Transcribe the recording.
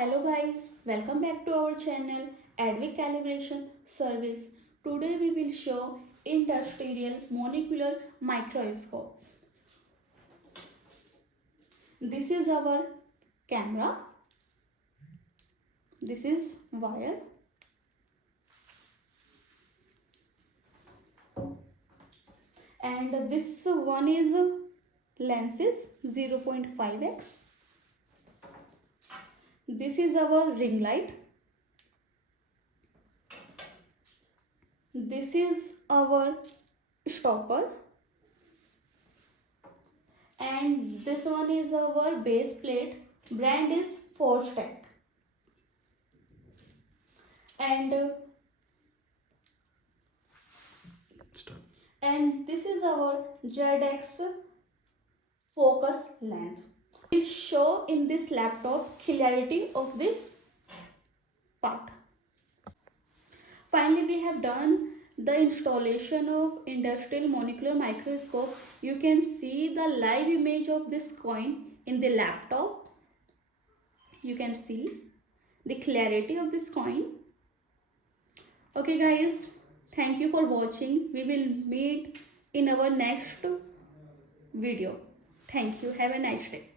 Hello guys, welcome back to our channel Advic Calibration Service. Today we will show industrial monocular microscope. This is our camera. This is wire. And this one is lenses 0.5x. This is our ring light. This is our stopper. And this one is our base plate. Brand is Forstack. And this is our ZX focus length. We'll show in this laptop clarity of this part. Finally, we have done the installation of industrial monocular microscope. You can see the live image of this coin in the laptop. You can see the clarity of this coin. Okay guys, thank you for watching. We will meet in our next video. Thank you. Have a nice day.